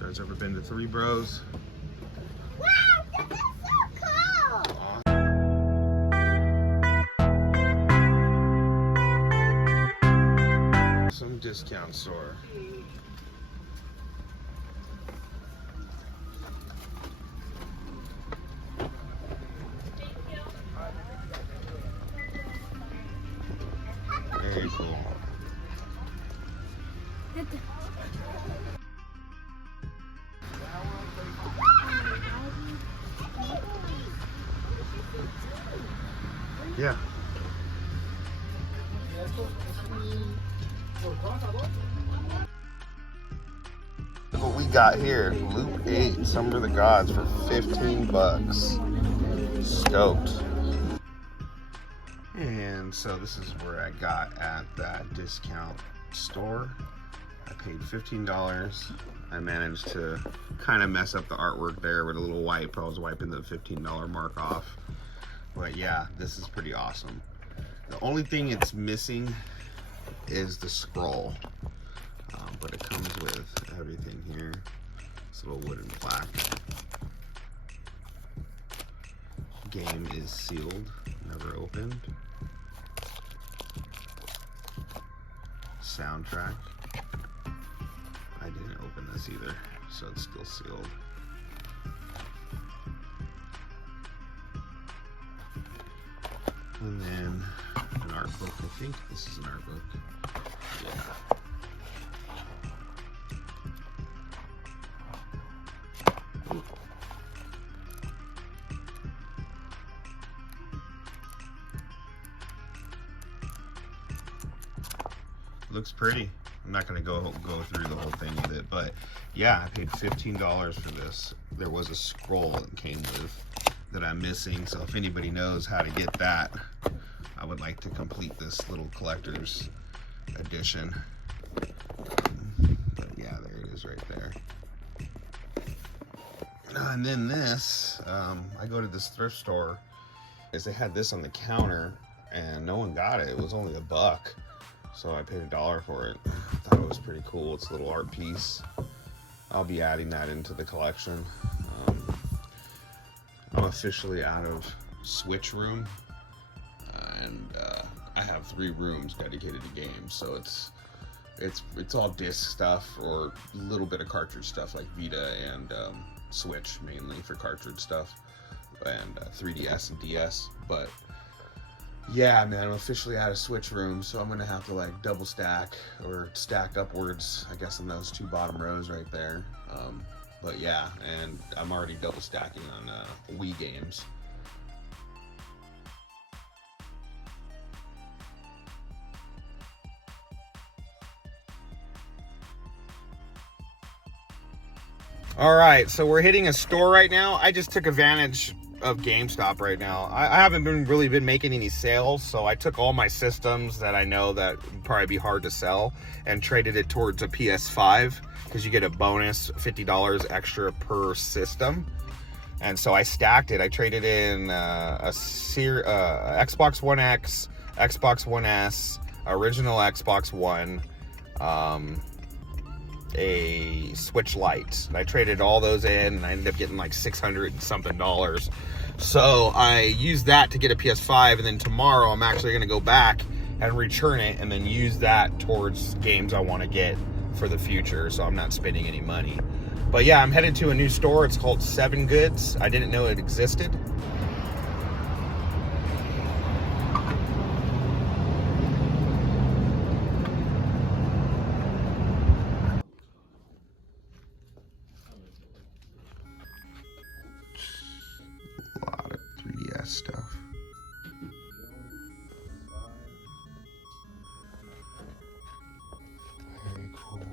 You guys ever been to Three Bros? Wow, this is so cool! Some discount store. Very cool. Yeah. Look what we got here. Loop 8, Summer of the Gods for 15 bucks. Stoked. And so this is where I got at that discount store. I paid $15. I managed to kind of mess up the artwork there with a little wipe. I was wiping the $15 mark off. But yeah, this is pretty awesome. The only thing it's missing is the scroll. But it comes with everything here. This little wooden plaque. Game is sealed, never opened. Soundtrack. I didn't open this either, so it's still sealed. And then an art book. I think this is an art book. Yeah. Looks pretty. I'm not gonna go through the whole thing with it, but yeah, I paid $15 for this. There was a scroll that came with that I'm missing, so if anybody knows how to get that, I would like to complete this little collector's edition. But yeah, there it is right there. And then this, I go to this thrift store, is they had this on the counter and no one got it. It was only $1. So I paid $1 for it. I thought it was pretty cool. It's a little art piece. I'll be adding that into the collection. I'm officially out of Switch Room, and I have 3 rooms dedicated to games. So it's all disc stuff or a little bit of cartridge stuff like Vita and Switch mainly for cartridge stuff, and 3DS and DS. But yeah, man, I'm officially out of Switch Room, so I'm gonna have to like double stack or stack upwards, I guess, in those 2 bottom rows right there. But yeah, and I'm already double stacking on Wii games. All right, so we're hitting a store right now. I just took advantage of GameStop right now. I haven't really been making any sales, so I took all my systems that I know that would probably be hard to sell and traded it towards a PS5 because you get a bonus $50 extra per system. And so I stacked it. I traded in Xbox One X, Xbox One S, original Xbox One, a Switch Lite, and I traded all those in and I ended up getting like $600 and something. So I used that to get a PS5, and then tomorrow I'm actually going to go back and return it and then use that towards games I want to get for the future, so I'm not spending any money. But yeah, I'm headed to a new store. It's called SevenGoods. I didn't know it existed. Stuff. Very cool.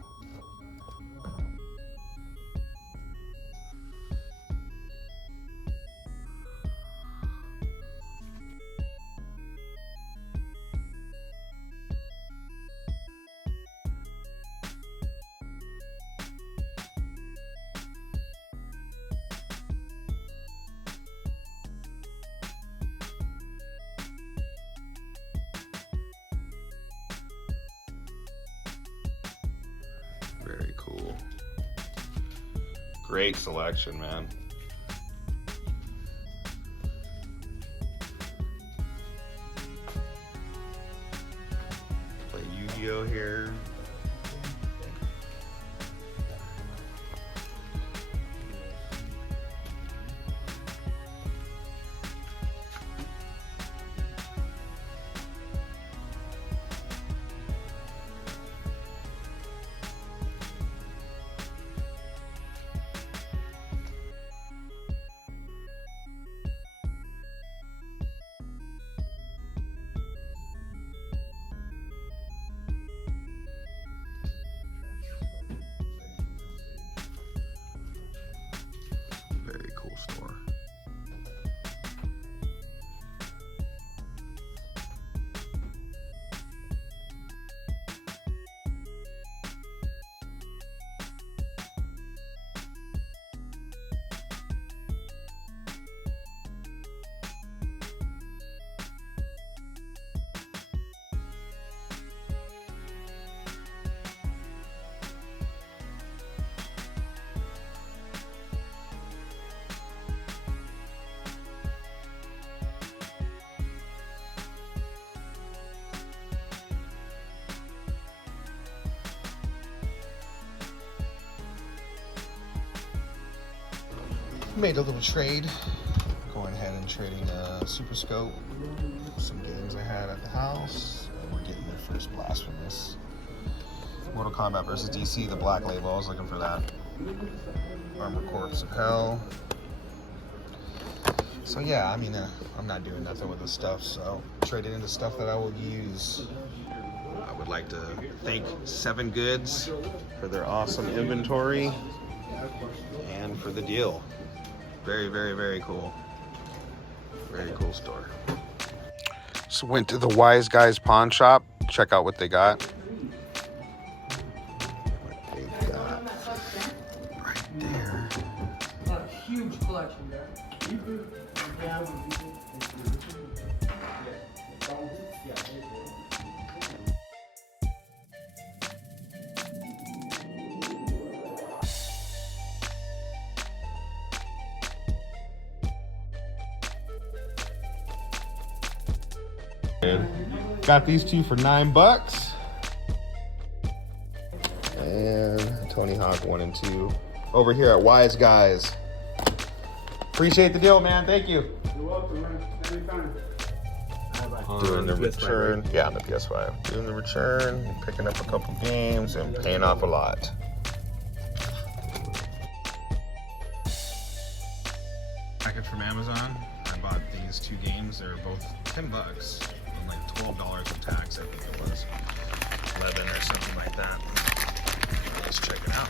Great selection, man. Play Yu-Gi-Oh here. Very cool store. Made a little trade. Going ahead and trading a Super Scope, some games I had at the house. We're getting the first Blasphemous. Mortal Kombat versus DC, the black label. I was looking for that. Armor Corps of Hell. So yeah, I mean, I'm not doing nothing with this stuff, so trading into stuff that I will use. I would like to thank SevenGoods for their awesome inventory and for the deal. Very, very, very cool. Very cool store. So went to the Wise Guys Pawn Shop. Check out what they got. What they got right there. A huge collection there. Got these two for $9. And Tony Hawk 1 and 2 over here at Wise Guys. Appreciate the deal, man. Thank you. You're welcome, man. Anytime. Doing the return. Yeah, on the PS5. Doing the return, picking up a couple games, and paying off a lot. Package from Amazon. I bought these two games. They're both $10. And like $12 with tax, I think it was. 11 or something like that. Let's check it out.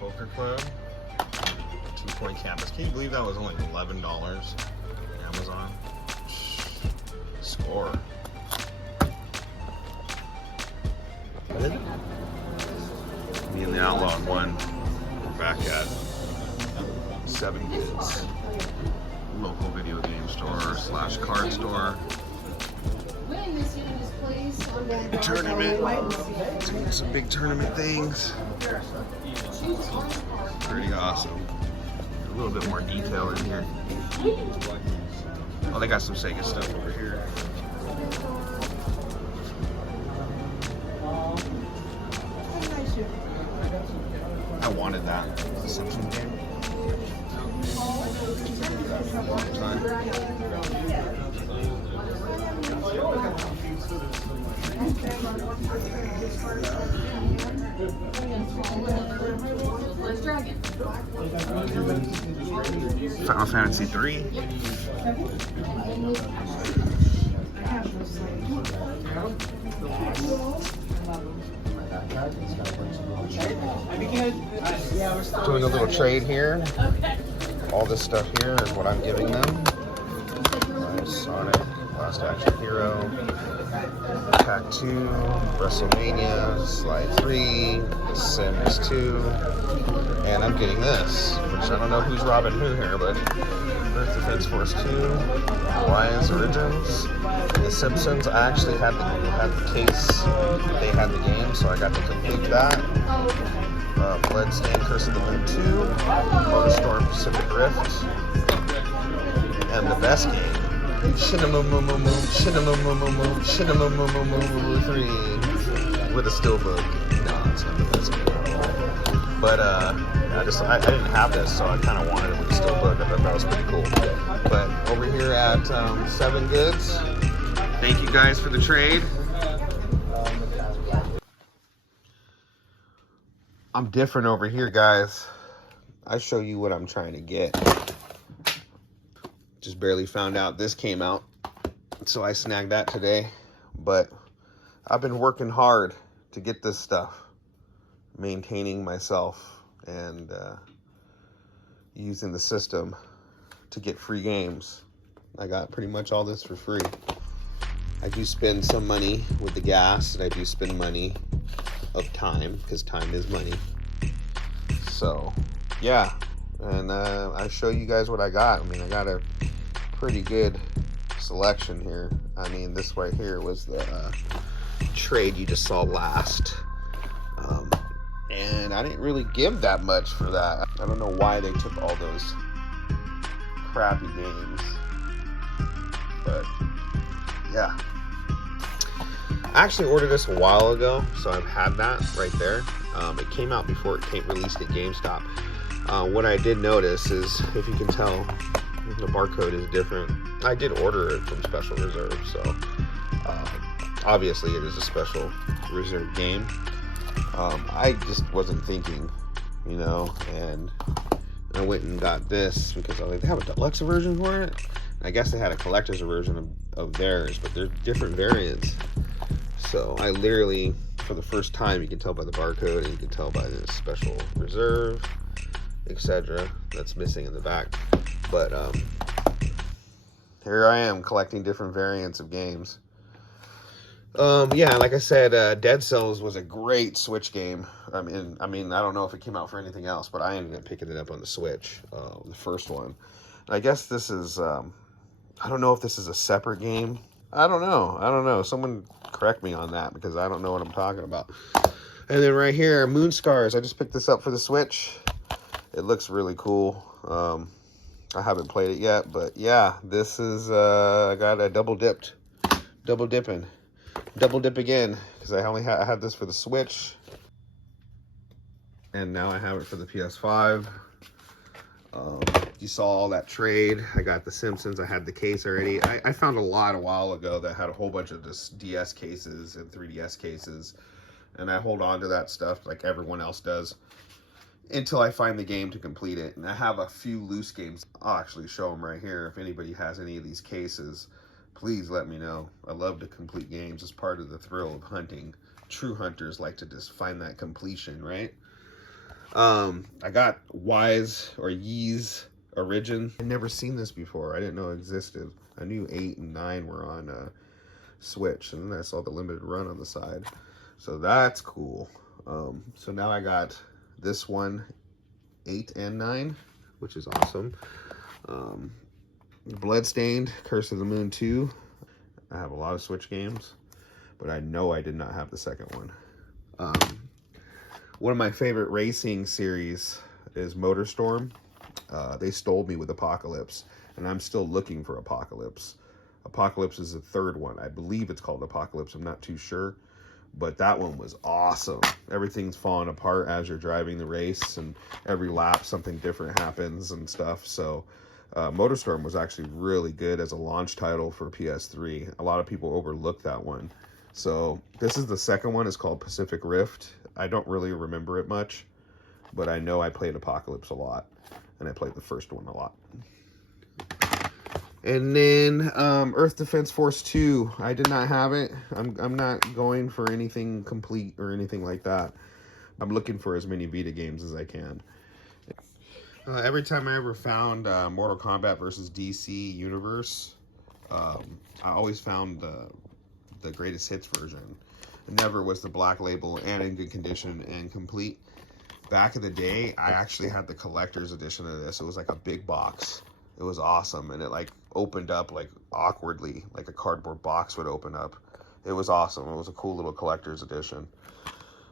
Poker Club. 2-point campus. Can you believe that was only $11 on Amazon? Score. Me and the Outlaw won. We're back at SevenGoods, local video game store / card store. Tournament. Doing some big tournament things. Pretty awesome. A little bit more detail in here. Oh, they got some Sega stuff over here. I wanted that. The Simpsons game. Long time. Final Fantasy 3. Doing a little trade here. All this stuff here is what I'm giving them. Sonic, Last Action Hero, Attack 2, WrestleMania, Slide 3, Sims 2, and I'm getting this, which I don't know who's robbing who here, but Earth Defense Force 2, Wise Origins, The Simpsons. I actually had the case. They had the game, so I got to complete that. Bloodstained Curse of the Moon 2, Motorstorm Pacific Rift, and the best game, Shinamumumu 3 with a steelbook. No, it's not the best game at all. But I didn't have this, so I kind of wanted it with a steelbook. I thought that was pretty cool. But over here at 7Goods, thank you guys for the trade. I'm different over here, guys. I show you what I'm trying to get. Just barely found out this came out, so I snagged that today. But I've been working hard to get this stuff, maintaining myself and using the system to get free games. I got pretty much all this for free. I do spend some money with the gas, and I do spend money of time, because time is money. So yeah, and I show you guys what I got. I mean, I got a pretty good selection here. I mean, this right here was the trade you just saw last, and I didn't really give that much for that. I don't know why they took all those crappy games, but yeah. I actually ordered this a while ago, so I've had that right there. It came out before it released at GameStop. What I did notice is, if you can tell, the barcode is different. I did order it from Special Reserve, so obviously it is a Special Reserve game. I just wasn't thinking, you know, and I went and got this because I was like, they have a deluxe version for it? I guess they had a collector's version of theirs, but they're different variants. So I literally, for the first time, you can tell by the barcode, and you can tell by the Special Reserve, etc. that's missing in the back. But here I am collecting different variants of games. Yeah, like I said, Dead Cells was a great Switch game. I mean, I don't know if it came out for anything else, but I ended up picking it up on the Switch, the first one. I guess this is, I don't know if this is a separate game. I don't know. Someone correct me on that, because I don't know what I'm talking about. And then right here, Moon Scars. I just picked this up for the Switch. It looks really cool. I haven't played it yet, but yeah, this is, I got a double dip again, because I had this for the Switch, and now I have it for the PS5. You saw all that trade. I got the Simpsons. I had the case already. I found a lot a while ago that had a whole bunch of this DS cases and 3DS cases, and I hold on to that stuff like everyone else does until I find the game to complete it. And I have a few loose games. I'll actually show them right here. If anybody has any of these cases, please let me know. I love to complete games as part of the thrill of hunting. True hunters like to just find that completion, right? I got Wise or Yeez Origin. I'd never seen this before. I didn't know it existed. I knew 8 and 9 were on Switch, and then I saw the limited run on the side. So that's cool. So now I got this one, 8 and 9, which is awesome. Bloodstained Curse of the Moon 2. I have a lot of Switch games, but I know I did not have the second one. One of my favorite racing series is Motorstorm. They stole me with Apocalypse, and I'm still looking for Apocalypse. Apocalypse is the third one. I believe it's called Apocalypse. I'm not too sure, but that one was awesome. Everything's falling apart as you're driving the race, and every lap something different happens and stuff. So Motorstorm was actually really good as a launch title for PS3. A lot of people overlooked that one. So this is the second one. It's called Pacific Rift. I don't really remember it much, but I know I played Apocalypse a lot, and I played the first one a lot. And then Earth Defense Force 2. I did not have it. I'm not going for anything complete or anything like that. I'm looking for as many Vita games as I can. Every time I ever found Mortal Kombat versus DC Universe, I always found the greatest hits version. It never was the black label and in good condition and complete. Back in the day, I actually had the collector's edition of this. It was like a big box, It was awesome, and it like opened up like awkwardly, like a cardboard box would open up. It was awesome. It was a cool little collector's edition.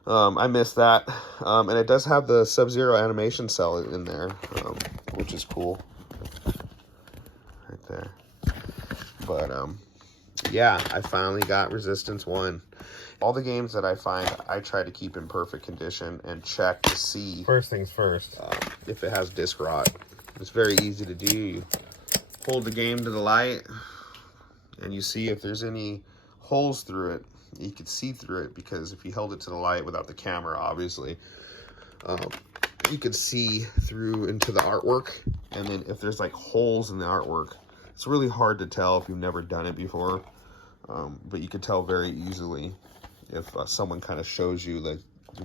I missed that, and it does have the Sub-Zero animation cell in there, which is cool, right there. But yeah, I finally got Resistance 1. All the games that I find, I try to keep in perfect condition and check to see. First things first. If it has disc rot. It's very easy to do. You hold the game to the light, and you see if there's any holes through it. You could see through it, because if you held it to the light without the camera, obviously, you could see through into the artwork. And then if there's like holes in the artwork, it's really hard to tell if you've never done it before. But you could tell very easily if someone kind of shows you, like,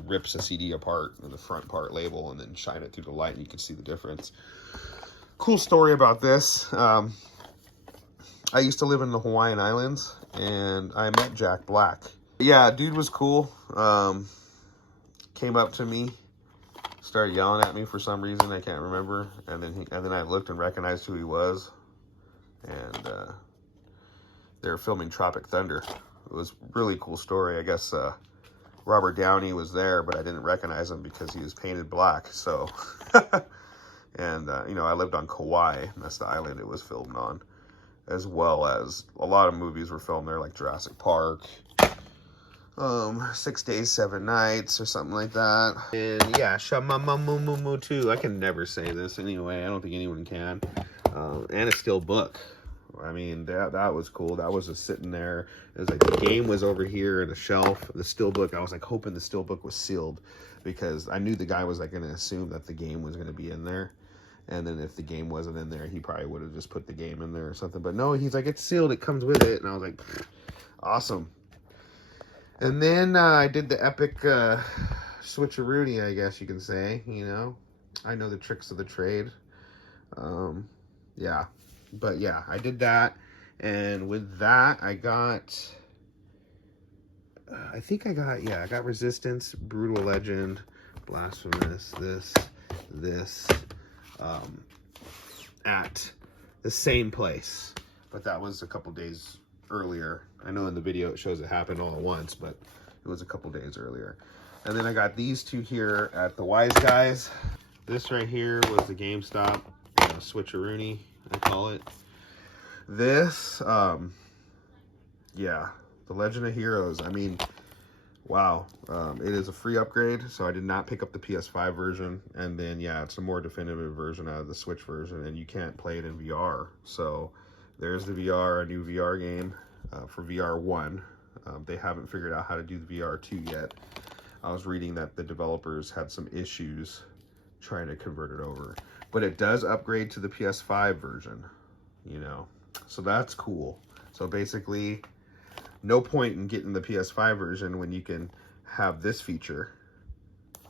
rips a CD apart in the front part label and then shine it through the light, and you can see the difference. Cool story about this. I used to live in the Hawaiian Islands, and I met Jack Black. Yeah, dude was cool. Came up to me, started yelling at me for some reason, I can't remember. And then I looked and recognized who he was. And they were filming Tropic Thunder. It was a really cool story. I guess Robert Downey was there, but I didn't recognize him because he was painted black. So, and you know, I lived on Kauai, and that's the island it was filmed on, as well as a lot of movies were filmed there, like Jurassic Park, 6 Days, 7 Nights, or something like that. And yeah, Shamamamumu too. I can never say this anyway. I don't think anyone can. And a steel book. I mean, that was cool. That was just sitting there. It was like the game was over here in the shelf. The steelbook, I was like hoping the steelbook was sealed, because I knew the guy was like going to assume that the game was going to be in there. And then if the game wasn't in there, he probably would have just put the game in there or something. But no, he's like, it's sealed. It comes with it. And I was like, awesome. And then I did the epic switcheroonie, I guess you can say. You know, I know the tricks of the trade. Yeah. But yeah, I did that, and with that, I got, I got Resistance, Brutal Legend, Blasphemous, this, at the same place, but that was a couple days earlier. I know in the video it shows it happened all at once, but it was a couple days earlier. And then I got these two here at the Wise Guys. This right here was the GameStop switcheroonie, I call it. This, yeah, The Legend of Heroes. I mean, wow. It is a free upgrade, so I did not pick up the PS5 version. And then, yeah, it's a more definitive version out of the Switch version, and you can't play it in VR. So there's the VR, a new VR game for VR 1. They haven't figured out how to do the VR 2 yet. I was reading that the developers had some issues trying to convert it over. But it does upgrade to the PS5 version, you know. So that's cool. So basically, no point in getting the PS5 version when you can have this feature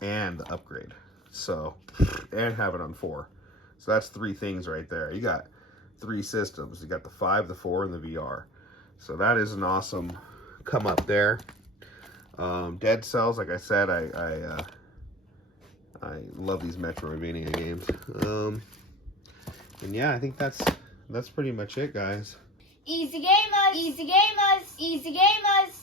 and the upgrade. So, and have it on 4. So that's 3 things right there. You got 3 systems. You got the 5, the 4, and the VR. So that is an awesome come up there. Dead Cells, like I said, I love these Metroidvania games. And yeah, I think that's pretty much it, guys. Easy gamers, easy gamers, easy gamers.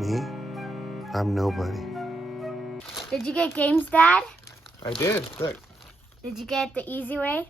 Me? I'm nobody. Did you get games, Dad? I did. Look. Did you get it the easy way?